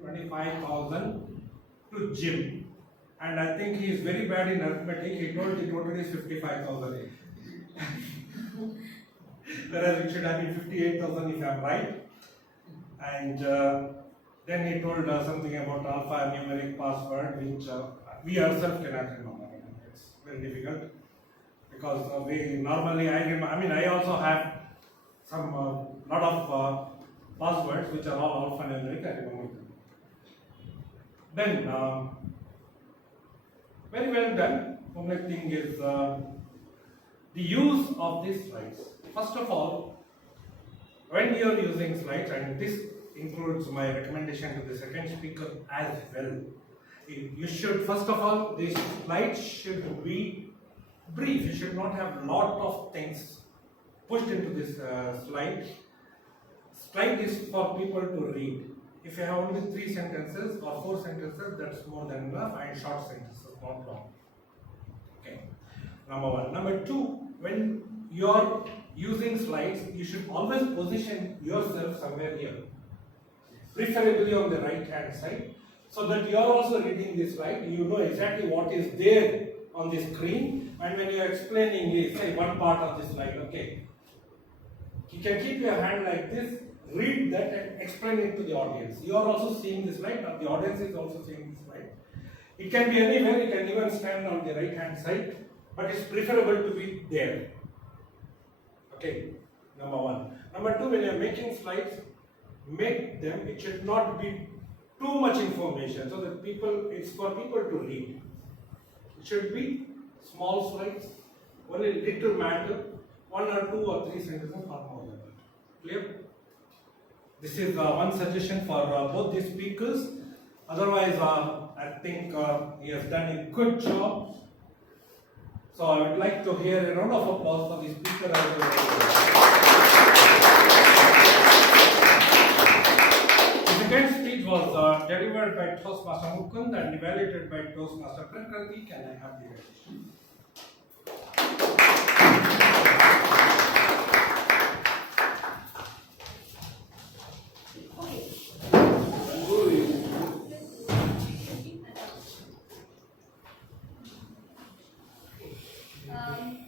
spent 25,000 to gym. And I think he is very bad in arithmetic. He told the total is 55,000. Whereas it should have been 58,000 if I am right. And then he told something about alphanumeric password, which we ourselves cannot remember. It's very difficult because we normally, I also have some lot of passwords which are all alphanumeric. I remember them. Then, very well done. Only thing is the use of these slides. First of all, when you are using slides, and this includes my recommendation to the second speaker as well, you should, first of all, these slides should be brief. You should not have lot of things pushed into this slide. Slide is for people to read. If you have only 3 sentences or 4 sentences, that's more than enough, and short sentences, not long. Okay, number 1. Number 2, when you are using slides, you should always position yourself somewhere here, preferably on the right hand side, so that you are also reading this slide. You know exactly what is there on the screen, and when you are explaining, say, one part of the slide, okay, you can keep your hand like this, read that and explain it to the audience. You are also seeing this slide, or the audience is also seeing this slide. It can be anywhere, you can even stand on the right hand side, but it's preferable to be there. Okay, number 1. Number 2, when you are making slides, make them, it should not be too much information, so that it's for people to read. It should be small slides, only little matter, 1 or 2 or 3 sentences, not more than that. Clear? This is one suggestion for both the speakers. Otherwise, I think he has done a good job. So I would like to hear a round of applause for the speaker. The second speech was delivered by Toastmaster Mukund and evaluated by Toastmaster Prakriti. Can I have the recognition?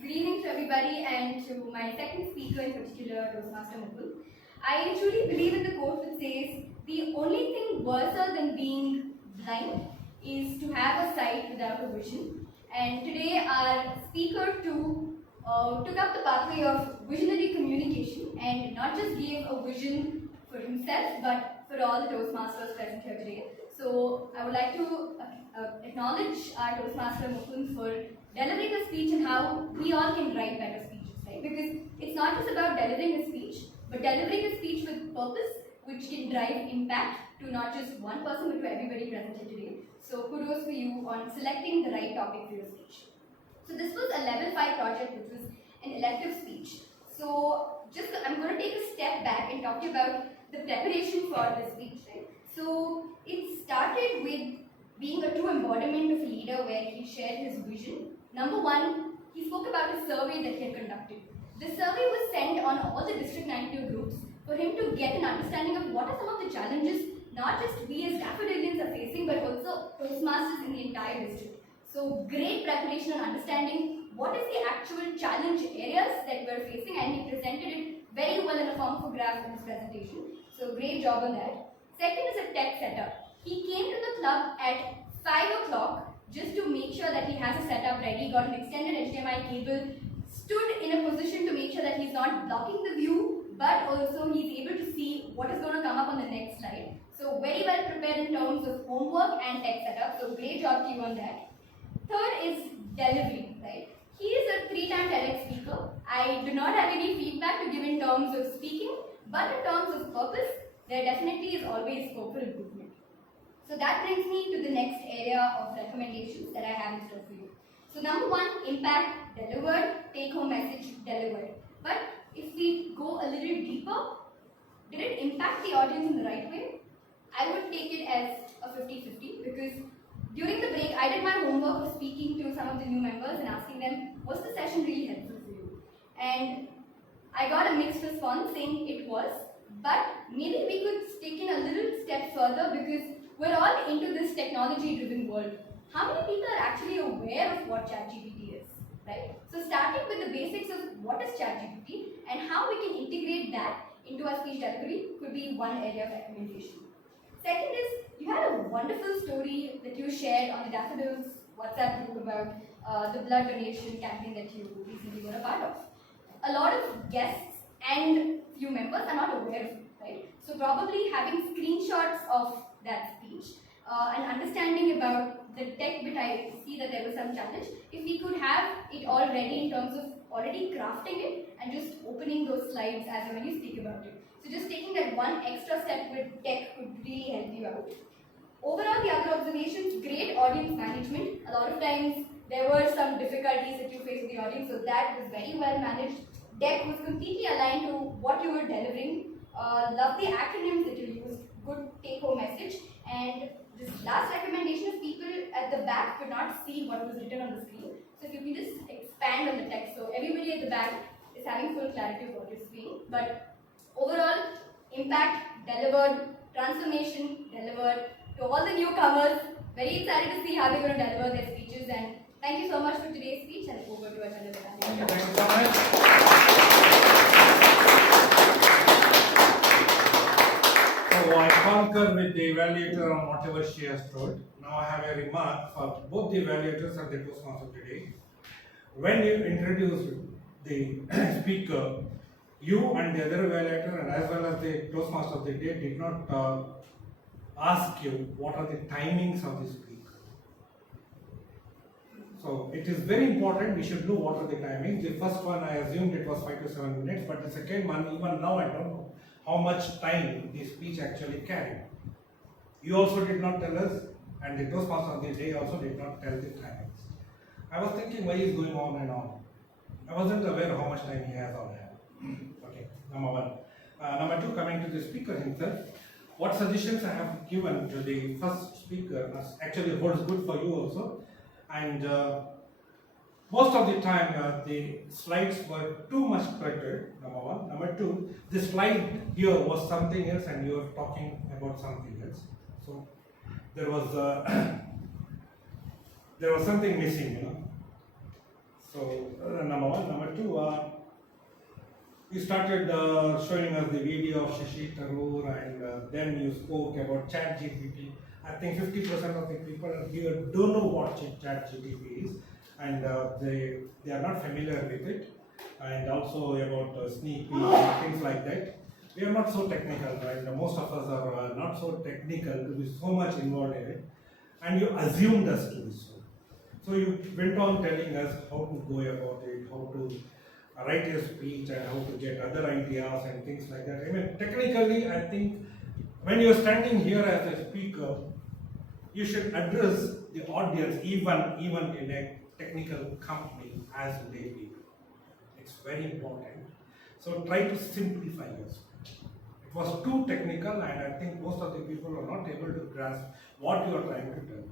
Good evening to everybody, and to my second speaker in particular, Toastmaster Mukund. I truly believe in the quote that says, the only thing worse than being blind is to have a sight without a vision. And today our speaker too took up the pathway of visionary communication and not just gave a vision for himself but for all the Toastmasters present here today. So I would like to acknowledge our Toastmaster Mukund for delivering a speech and how we all can write better speeches, right? Because it's not just about delivering a speech, but delivering a speech with purpose, which can drive impact to not just one person but to everybody present here today. So kudos for you on selecting the right topic for your speech. So this was a level 5 project, which was an elective speech. So I'm going to take a step back and talk to you about the preparation for this speech, right? So it started with being a true embodiment of a leader where he shared his vision. Number 1, he spoke about a survey that he had conducted. The survey was sent on all the District 92 groups for him to get an understanding of what are some of the challenges not just we as Daffodilians are facing, but also Toastmasters in the entire district. So great preparation and understanding what is the actual challenge areas that we're facing, and he presented it very well in a form of a graph in his presentation. So great job on that. Second is a tech setup. He came to the club at 5 o'clock just to make sure that he has a setup ready, got an extended HDMI cable, stood in a position to make sure that he's not blocking the view, but also he's able to see what is going to come up on the next slide. So very well prepared in terms of homework and tech setup. So great job to you on that. Third is delivery, right? He is a 3-time TEDx speaker. I do not have any feedback to give in terms of speaking, but in terms of purpose, there definitely is always scope for improvement. So that brings me to the next area of recommendations that I have in store for you. So number 1, impact delivered, take home message delivered. But if we go a little deeper, did it impact the audience in the right way? I would take it as a 50-50, because during the break, I did my homework of speaking to some of the new members and asking them, was the session really helpful for you? And I got a mixed response saying it was, but maybe we could take it a little step further because we're all into this technology-driven world. How many people are actually aware of what ChatGPT is, right? So starting with the basics of what is ChatGPT and how we can integrate that into our speech delivery could be one area of recommendation. Second is, you had a wonderful story that you shared on the Daffodils WhatsApp group about the blood donation campaign that you recently were a part of. A lot of guests and few members are not aware of it, right? So probably having screenshots of that speech and understanding about the tech bit, I see that there was some challenge. If we could have it all ready in terms of already crafting it and just opening those slides as and when you speak about it. So just taking that one extra step with tech could really help you out. Overall, the other observations, great audience management. A lot of times there were some difficulties that you faced with the audience, so that was very well managed. Depth was completely aligned to what you were delivering. Love the acronyms that you used, good take-home message. And this last recommendation is people at the back could not see what was written on the screen. So if you can just expand on the text, so everybody at the back is having full clarity of what you're seeing. But overall, impact delivered, transformation delivered. To all the newcomers, very excited to see how they're going to deliver their speeches. And thank you so much for today's speech. And over to Ajay. Thank you so much. So I concur with the evaluator on whatever she has told. Now I have a remark for both the evaluators and the Toastmaster today. When you introduced the speaker, you and the other evaluator and as well as the Toastmaster of the day did not ask you what are the timings of the speaker. So it is very important we should know what are the timings. The first one I assumed it was 5 to 7 minutes, but the second one even now I don't know how much time the speech actually carried. You also did not tell us, and the Toastmaster of the day also did not tell the timings. I was thinking why is going on and on. I wasn't aware how much time he has on hand. Okay, number one. Number two, coming to the speaker himself, what suggestions I have given to the first speaker actually holds good for you also. And most of the time the slides were too much cluttered, number one. Number two, the slide here was something else and you were talking about something else. So there was something missing, you know. So number one. Number two, you started showing us the video of Shashi Tharoor and then you spoke about ChatGPT. I think 50% of the people here don't know what ChatGPT is and they are not familiar with it, and also about sneak peek and things like that. We are not so technical, right? Most of us are not so technical to be so much involved in it, and you assumed us to be so. So you went on telling us how to go about it, how to write a speech and how to get other ideas and things like that. I mean, technically, I think when you're standing here as a speaker, you should address the audience even in a technical company as they be. It's very important. So try to simplify your speech. It was too technical and I think most of the people are not able to grasp what you are trying to tell.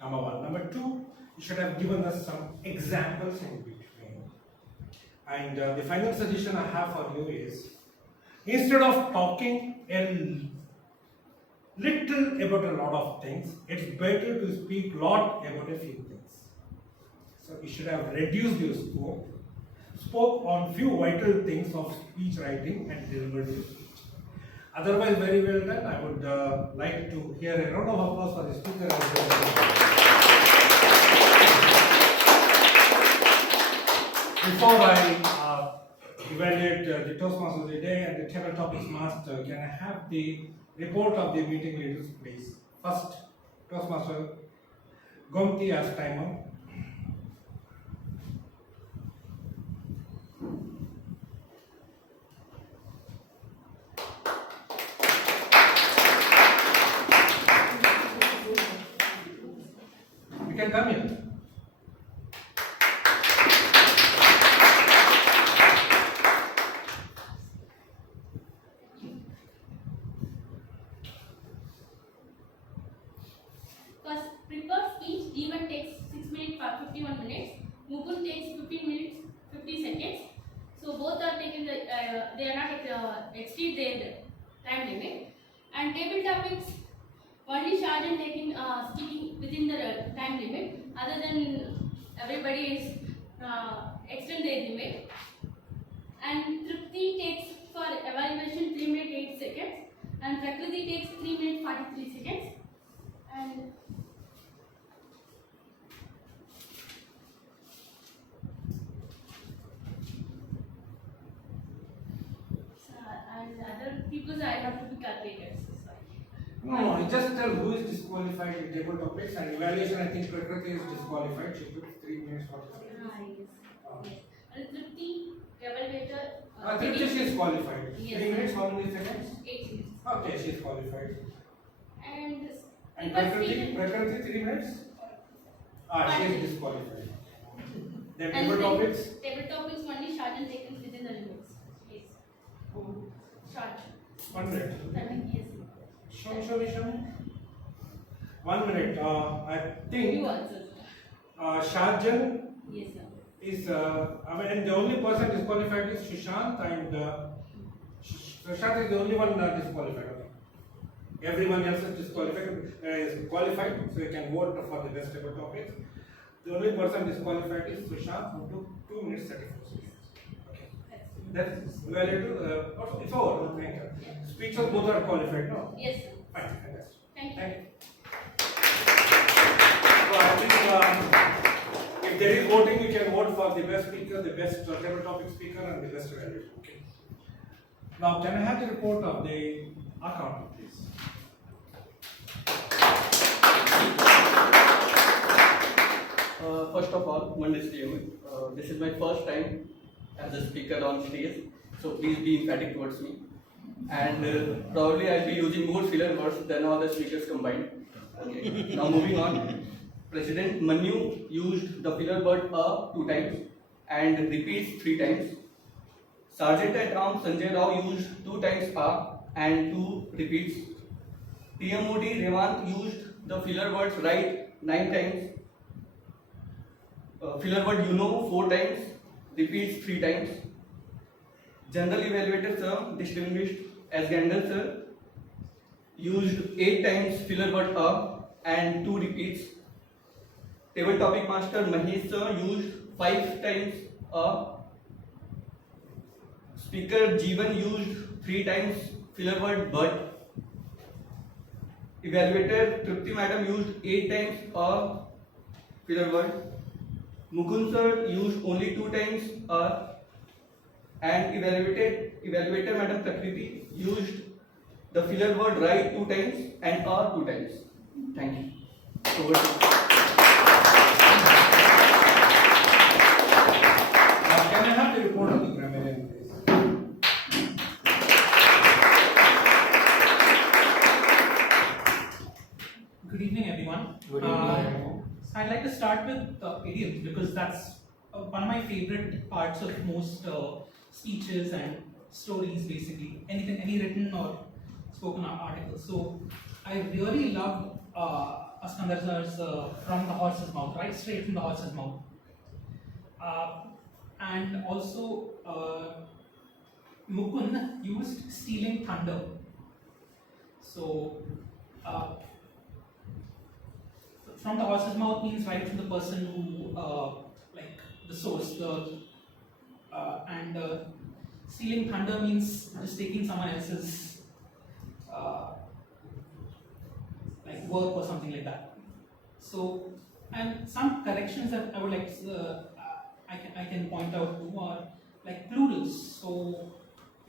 Number one. Number two, you should have given us some examples in between. And the final suggestion I have for you is, instead of talking a little about a lot of things, it's better to speak a lot about a few things. So you should have reduced your scope, spoke on few vital things of speech writing and delivered your speech. Otherwise, very well done. I would like to hear a round of applause for the speaker as well. Before I evaluate the Toastmasters of the day and the table topics master, can I have the report of the meeting leaders, please? First, Toastmaster Gomti as timer. You can come here. They are not exceed their time limit. And table topics, only charge and taking speaking within the time limit. Other than everybody is extend their limit. And Trupti takes for evaluation 3 minutes 8 seconds, and Prakriti takes 3 minutes 43 seconds. And other people I have to be calculated. So sorry. No, just tell who is disqualified in table topics and evaluation. I think Prakriti is disqualified. She took 3 minutes 45 seconds. Yes. And Trupti, evaluator. Tripti, she is qualified. Yes. 3 minutes, how many seconds? 8 minutes. Okay, she is qualified. And Prakriti 3 minutes? She is disqualified. Then and table topics? Table topics only short and taken within the limits. Yes. Short. 1 minute. 7 yes. Show me. 1 minute. I think You also. Shahjan Yes, sir. is, and the only person disqualified is Sushant, and Sushant is the only one disqualified. Okay. Everyone else is qualified, so you can vote for the best table topics. The only person disqualified is Sushant, who took 2 minutes 34 seconds. Okay. That's valid. It's over. Thank you. Speeches both are qualified, no? Yes, sir. Fine, fantastic. Thank you. Thank you. So I think if there is voting, you can vote for the best speaker, the best table topic speaker, and the best evaluation. Okay. Now, can I have the report of the accountant, please? First of all, one disclaimer. This is my first time as a speaker on stage, so please be emphatic towards me. And probably I'll be using more filler words than all the speakers combined. Okay. Now moving on. President Manu used the filler word "2 times and repeats 3 times. Sergeant at Arms Sanjay Rao used 2 times and 2 repeats. TMOD Revant used the filler words right 9 times. Filler word 4 times, repeats 3 times. General Evaluator Sir, distinguished as Gandal Sir, used 8 times filler word and 2 repeats. Table Topic Master Mahesh Sir used 5 times Speaker Jeevan used 3 times filler word but. Evaluator Trupti Madam used 8 times filler word. Mukund Sir used only 2 times and evaluator Madam Prakriti used the filler word right 2 times and 2 times. Thank you. Over to you. Can I have the report of the grammarian, please? Good evening, everyone. Good evening. I'd like to start with idioms because that's one of my favorite parts of most speeches and stories, basically. Any written or spoken articles. So I really love Askandar sir's From the Horse's Mouth, right straight from the horse's mouth. And also Mukund used stealing thunder. So from the horse's mouth means right from the person who, like the source, and stealing thunder means just taking someone else's like work or something like that. So, and some corrections that I would like I can point out to are like plurals. So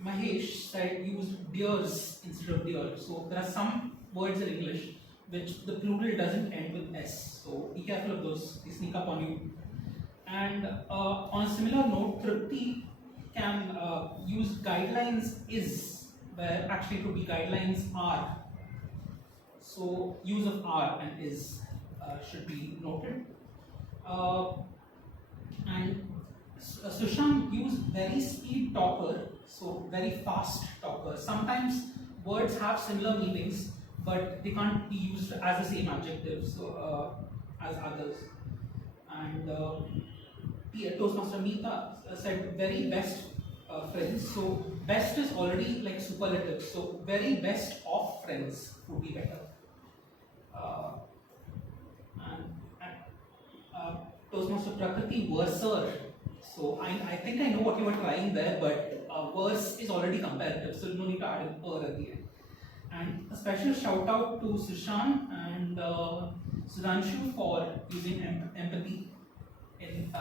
Mahesh said use deers instead of deer. So there are some words in English which the plural doesn't end with s. So be careful of those; they sneak up on you. And on a similar note, Tripti can use guidelines is, where actually it would be guidelines are. So use of are and is should be noted. And Sushant used very speed talker, so very fast talker. Sometimes words have similar meanings, but they can't be used as the same adjectives as others. And Toastmaster Meeta said very best friends. So best is already like superlative. So very best of friends would be better. And Toastmaster Prakriti Verser. So I think I know what you were trying there, but verse is already comparative, so no need to add an at the end. And a special shout out to Sushan and Sudhanshu for using empathy in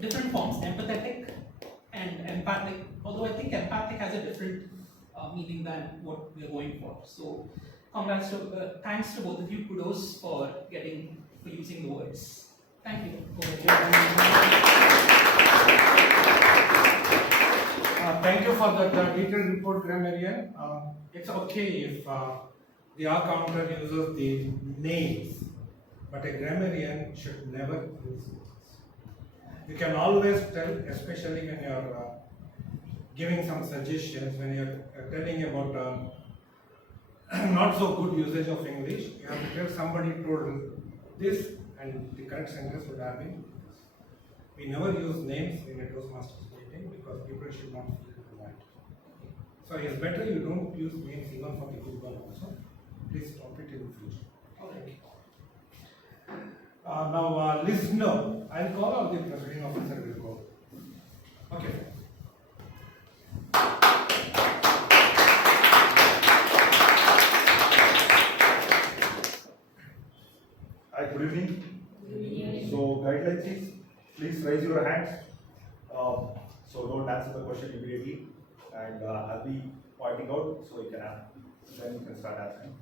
different forms, empathetic and empathic. Although I think empathic has a different meaning than what we're going for. So, thanks to both of you. Kudos for using the words. Thank you. Thank you for that detailed report, grammarian. It's okay if the R counter uses the names, but a grammarian should never use names. You can always tell, especially when you're giving some suggestions, when you're telling about not so good usage of English, you have to tell somebody told this, and the correct sentence would have been this. We never use names in a Toastmasters meeting because people should not feel polite. So it's better you don't use names even for the good one also. Please stop it in the future. Alright. Now, listener, I'll call on the presiding officer will go. Okay. Hi, good evening. So, guidelines is, please raise your hands. So don't answer the question immediately, and I'll be pointing out so you can ask. Then you can start answering.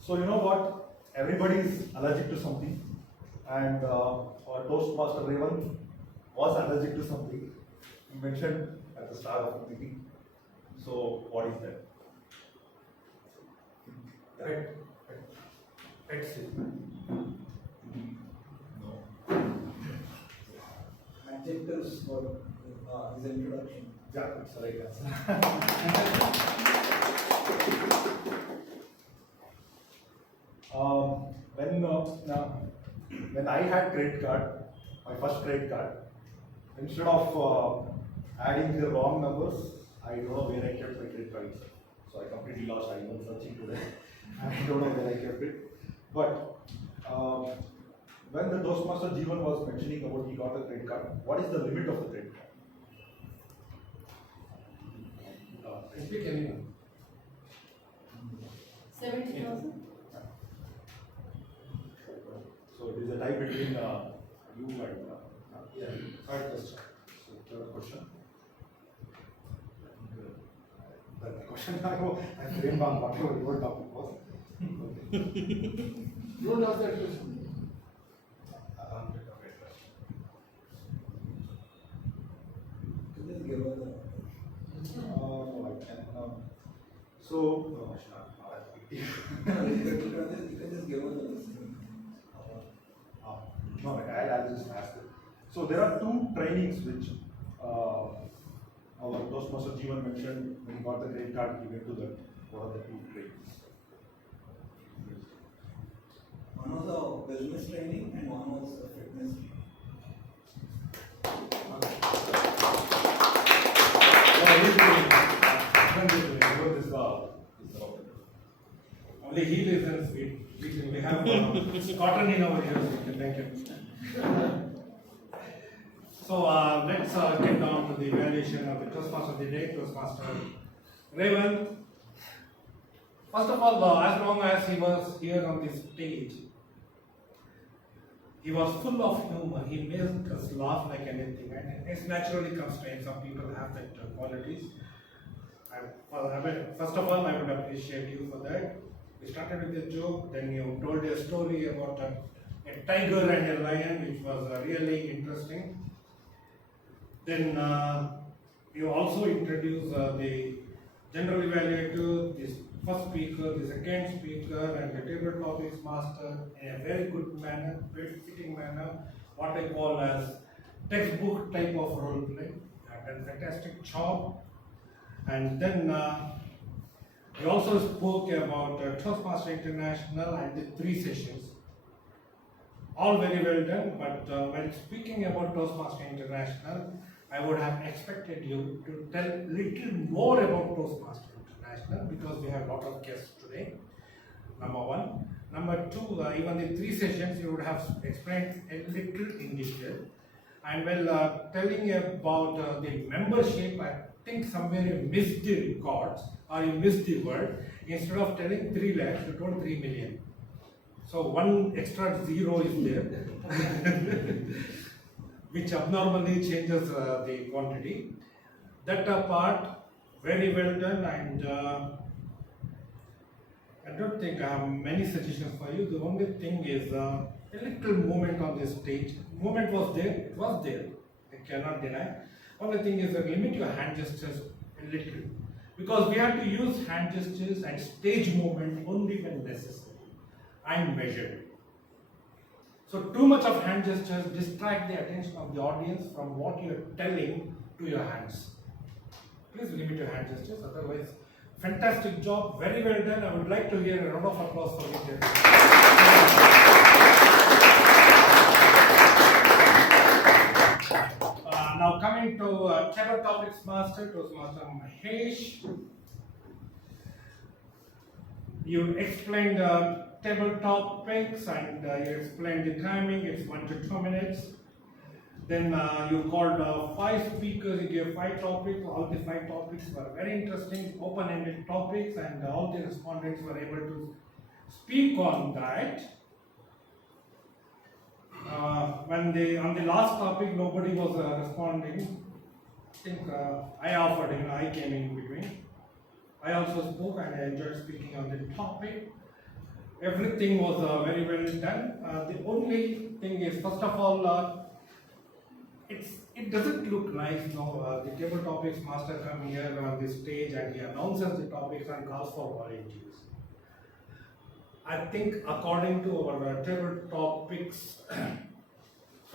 So you know what? Everybody is allergic to something, and our Toastmaster Revan was allergic to something. He mentioned at the start of the meeting. So what is that? Pet. Pet soup. Adjectives for his introduction. Yeah, it's the right answer. When I had credit card, my first credit card, instead of adding the wrong numbers, I don't know where I kept my credit card. So I completely lost. I went searching today. I don't know where I kept it. But when the Toastmaster Jeevan was mentioning about he got a credit card, what is the limit of the credit card? Speak anyone. 70,000. So it is a tie between you and Yeah. Third question. So third question. The question I framed on whatever your topic was. Okay. Don't ask that question. Just give us No, I can. So, no, you can just give us the listening. no, I'll just ask it. So there are two trainings which our Toastmaster Jeevan mentioned when he got the credit card. He went to the what are the two trainings? One was a business training and one was a fitness training. Only he listens. We have cotton in our ears. We can thank him. So let's get down to the evaluation of the Toastmaster of the day, Toastmaster Revan. First of all, as long as he was here on this stage, he was full of humor. He made us laugh like anything, and it's naturally constrained. Some people have that qualities. First of all, I would appreciate you for that. We started with a joke, then you told a story about a tiger and a lion, which was really interesting. Then you also introduced the general evaluator, this first speaker, the second speaker, and the table topics master in a very good manner, very fitting manner, what I call as textbook type of role play. And a fantastic job. And then we also spoke about Toastmaster International and the 3 sessions. All very well done, but when speaking about Toastmaster International, I would have expected you to tell little more about Toastmaster International. international because we have a lot of guests today. Number one. Number two, even the 3 sessions you would have explained a little in detail. And while telling about the membership, I think somewhere you missed the records or you missed the word. Instead of telling 3 lakhs, you told 3 million. So one extra zero is there, which abnormally changes the quantity. That part, very well done, and I don't think I have many suggestions for you. The only thing is a little movement on the stage. Movement was there, it was there, I cannot deny. Only thing is that limit your hand gestures a little. Because we have to use hand gestures and stage movement only when necessary and measured. So too much of hand gestures distract the attention of the audience from what you are telling to your hands. Please limit your hand gestures, otherwise, fantastic job, very well done. I would like to hear a round of applause for you. Now coming to Table Topics Master, Toastmaster Mahesh. You explained table topics and you explained the timing, it's 1 to 2 minutes. Then you called 5 speakers, you gave 5 topics. All the 5 topics were very interesting, open-ended topics, and all the respondents were able to speak on that. On the last topic, nobody was responding. I think I offered, I came in between. I also spoke and I enjoyed speaking on the topic. Everything was very well done. The only thing is, first of all, it doesn't look nice, no. The Table Topics Master come here on the stage and he announces the topics and calls for volunteers. I think according to our Table Topics,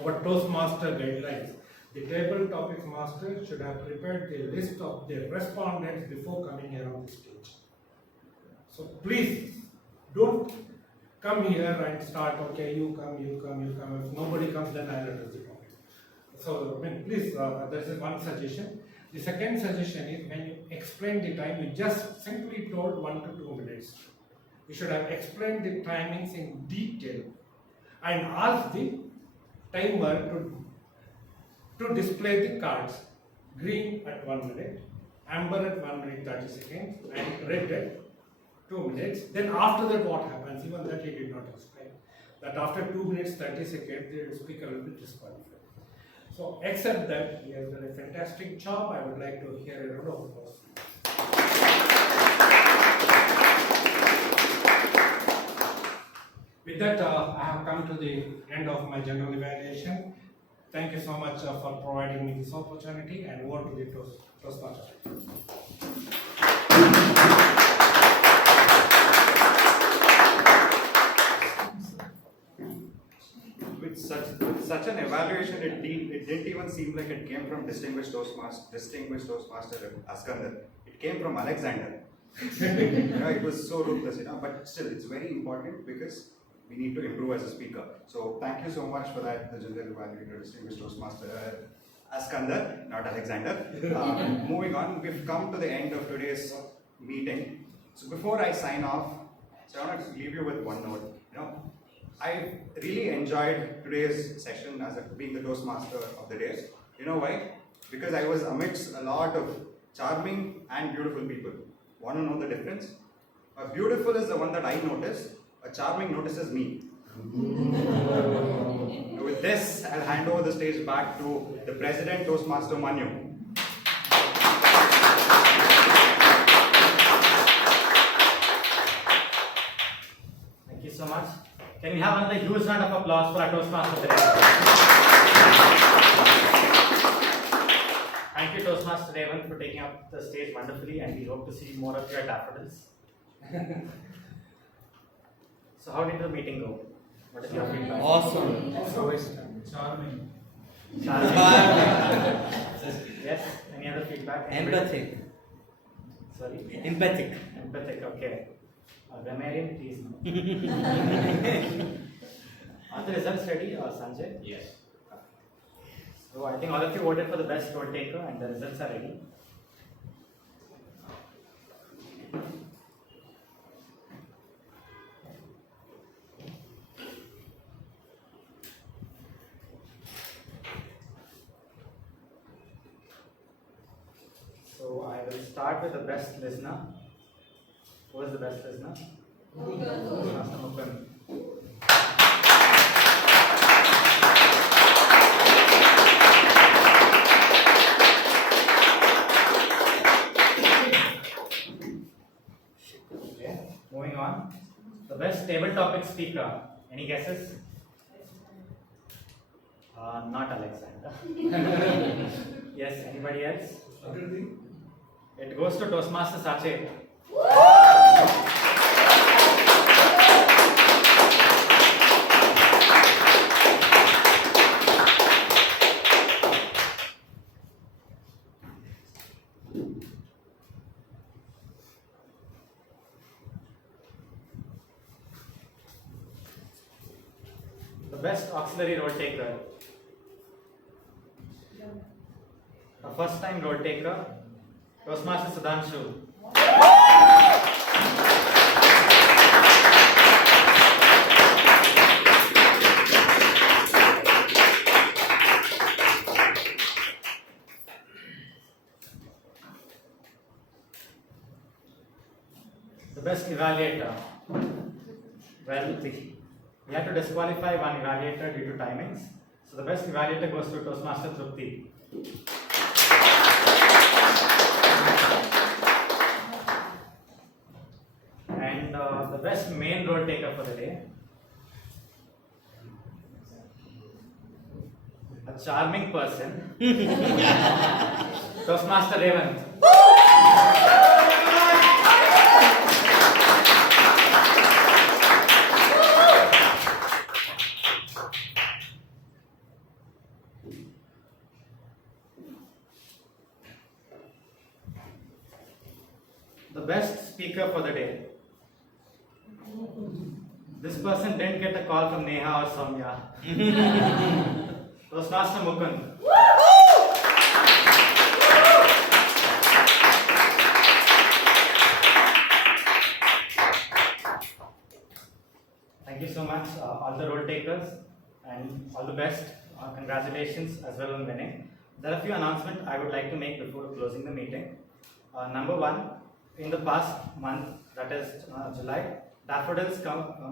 our Toastmaster guidelines, the Table Topics Master should have prepared the list of the respondents before coming here on the stage. So please, don't come here and start, okay, you come. If nobody comes, then I'll address the topic. So, please, that is one suggestion. The second suggestion is when you explain the time, you just simply told 1 to 2 minutes. You should have explained the timings in detail and asked the timer to display the cards. Green at 1 minute, amber at 1 minute 30 seconds, and red at 2 minutes. Then after that what happens? Even that he did not explain. That after 2 minutes 30 seconds, the speaker will be disqualified. So, except that he has done a fantastic job, I would like to hear a round of applause. With that, I have come to the end of my general evaluation. Thank you so much for providing me this opportunity, and over to the Toastmaster. With such an evaluation, it didn't even seem like it came from distinguished Toastmaster Askander. It came from Alexander. It was so ruthless, but still, it's very important because we need to improve as a speaker. So thank you so much for that, the general evaluator, distinguished Toastmaster Askander, not Alexander. Moving on, we've come to the end of today's meeting. So before I sign off, I want to leave you with one note. I really enjoyed today's session as being the Toastmaster of the day. You know why? Because I was amidst a lot of charming and beautiful people. Want to know the difference? A beautiful is the one that I notice, a charming notices me. With this, I'll hand over the stage back to the President, Toastmaster Manu. Thank you so much. Can we have another huge round of applause for our Toastmaster today? Thank you, Toastmaster Raven, for taking up the stage wonderfully, and we hope to see more of you at Daffodils. So, how did the meeting go? What is your feedback? Awesome. Charming. Yes. Any other feedback? Empathic. Sorry. Empathic. Empathic. Okay. Grammarian, please no. Are the results ready, Sanjay? Yes. So I think all of you voted for the best vote taker, and the results are ready. So I will start with the best listener. Who is the best listener? Toastmaster Mukund. Okay, moving on. The best table topic speaker. Any guesses? Not Alexander. Yes, anybody else? It goes to Toastmaster Sache. The best auxiliary role taker. A first time role taker, Toastmaster Sudhanshu. The best evaluator. Well, we had to disqualify one evaluator due to timings. So the best evaluator goes to Toastmaster Trupti. And the best main role taker for the day. A charming person. Toastmaster Revant. The best speaker for the day. This person didn't get a call from Neha or Soumya. Toastmaster Mukund. Thank you so much, all the role takers, and all the best. Congratulations as well on winning. There are a few announcements I would like to make before closing the meeting. Number one, in the past month, that is July,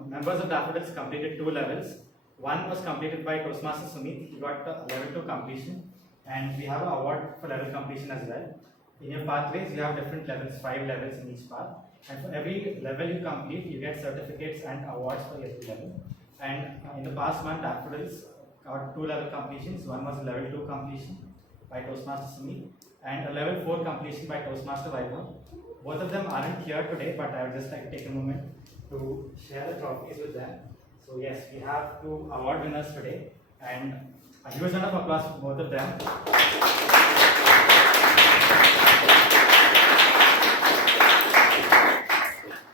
members of Daffodils completed 2 levels. One was completed by Toastmaster Sumit. He got level 2 completion, and we have an award for level completion as well. In your pathways, you have different levels, 5 levels in each path. And for every level you complete, you get certificates and awards for every level. And in the past month, Daffodils got 2 level completions. One was a level 2 completion by Toastmaster Sumit, and a level 4 completion by Toastmaster Vaibhav. Both of them aren't here today, but I would just like to take a moment to share the trophies with them. So yes, we have 2 award winners today, and a huge round of applause for both of them.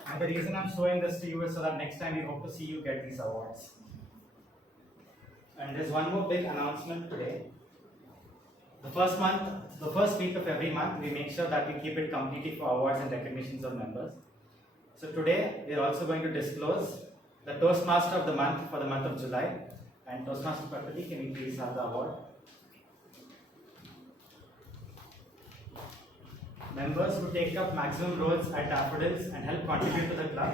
And the reason I'm showing this to you is so that next time we hope to see you get these awards. And there's one more big announcement today. The first week of every month, we make sure that we keep it completely for awards and recognitions of members. So today, we are also going to disclose the Toastmaster of the month for the month of July. And Toastmaster Patpati, can we please have the award? Members who take up maximum roles at Daffodils and help contribute to the club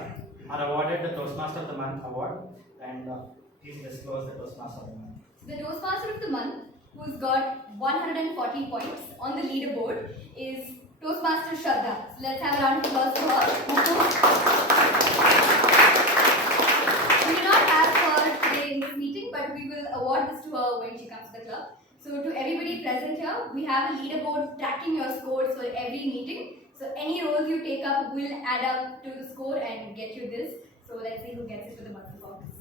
are awarded the Toastmaster of the Month award. And please disclose the Toastmaster of the Month. The Toastmaster of the Month, who's got 140 points on the leaderboard, is Toastmaster Shraddha. So let's have a round of applause for her. We do not have her today in this meeting, but we will award this to her when she comes to the club. So to everybody present here, we have a leaderboard tracking your scores for every meeting. So any roles you take up will add up to the score and get you this. So let's see who gets it for the month of August.